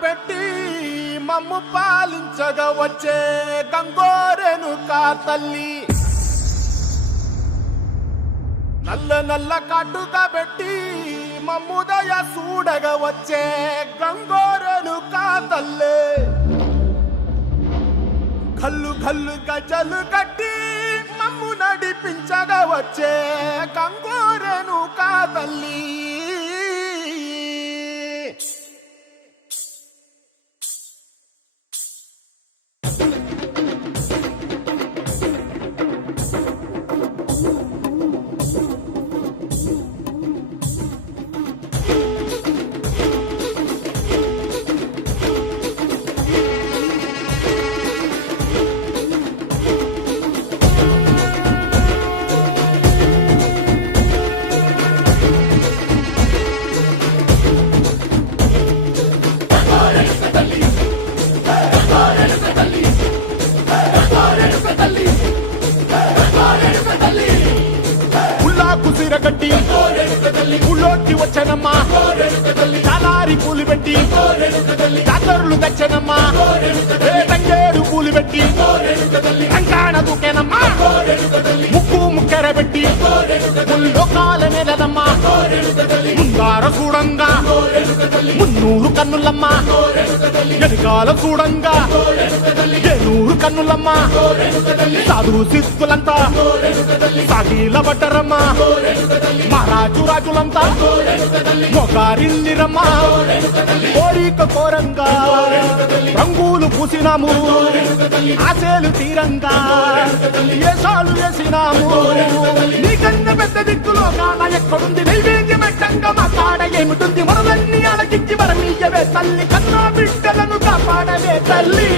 పెట్టి మమ్ము పాలించగా వచ్చే గంగోరెనుకా తల్లి, నల్ల నల్ల కాటుగా పెట్టి మమ్ముదయ చూడగా వచ్చే గంగోరెనుకా తల్లి, కల్లు కల్లు గజలు కట్టి మమ్ము నడిపించగా వచ్చే గంగోరెనుకా తల్లి. కుసిరగట్టి ఊళ్ళోకి వచ్చనమ్మా, చాలారి పూలు పెట్టి జాతరులు తెచ్చనమ్మా, తంగేడు పూలు పెట్టి కంకాణ దూకేనమ్మా, ముక్కు ముక్కెర పెట్టి ముల్లోకాల నెలదమ్మా, ముందార చూడంగా మున్నూరు కన్నులమ్మా, వెనుకాల చూడంగా ఏనూరు కన్నులమ్మా, సాధు శిస్తులంతా సాగిల బట్టరమ్మా, మహారాజు రాజులంతా మొగారిల్లిరమ్మా, కోరిక కోరంగా రంగులు పూసినాము, ఆశలు తీరంగా ఏసాలు వేసినాము, నీకన్నా పెద్ద దిక్కులో కాన ఎక్కడుంది నైవేద్యం పెట్టంగా మా కాడ ఏమిటుంది, మనలన్నీ అలకించి మరమీయవే తల్లి, కన్నా బిడ్డలను కాపాడవే తల్లి.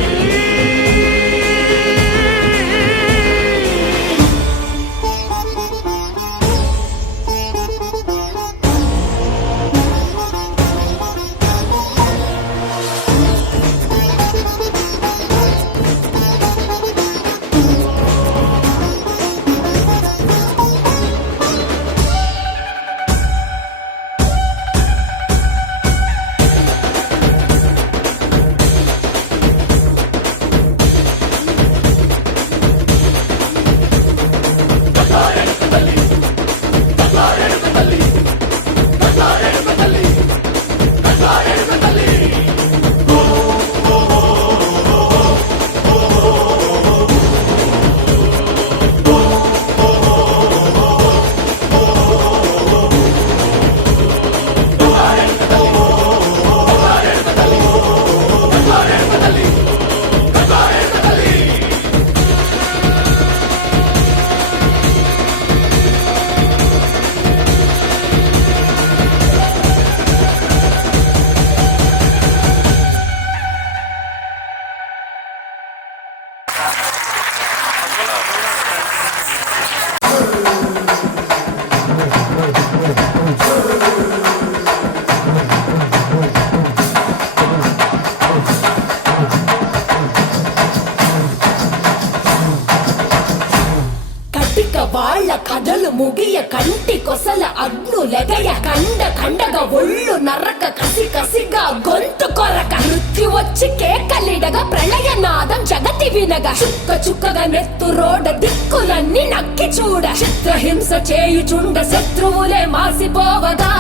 వాళ్ళ కథలు ముగియ కంటి కొసల అగ్ను లెగయ కండ కండగా ఒళ్ళు నరక కసి కసిగా గొంతు కొరక మృత్యు వచ్చి కేకలిడగా ప్రళయ నాదం జగతి వినగా చుక్క చుక్కగా నెత్తు రోడ దిక్కులన్నీ నక్కి చూడ చిత్రహింస చేయుచుండ శత్రువులే మాసిపోవగా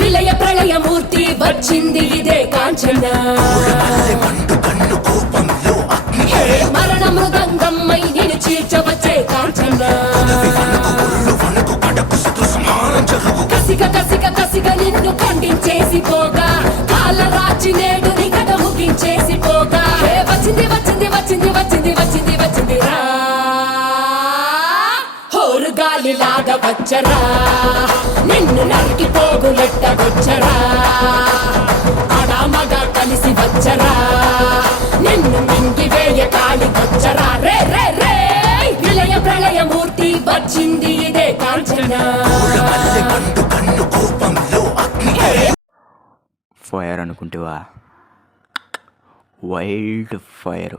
విలయ ప్రళయమూర్తి వచ్చింది ఇదే కాంచన, మరణ మృదంగమ్మై నేను చీర్చవచ్చే కాంచన, కసిగ కసిగ కసిగ నిన్ను ఖండించేసి పోగా కాలరాచి నేడు నిగడ ముగించేసి పోగా వచ్చింది వచ్చింది వచ్చింది వచ్చింది వచ్చింది వచ్చింది రా హోరు గాలిలాగా వచ్చరా, నిన్ను నరికి పోగులెట్టగొచ్చరా, ఆడామగా కలిసి వచ్చరా, నిన్ను మింగివేయ కాలికొచ్చరా, రే రే రే విలయ ప్రళయమూర్తి వచ్చింది ఇదే కాంచన. ఫైర్ అనుకుంటేవా వైల్డ్ ఫైర్.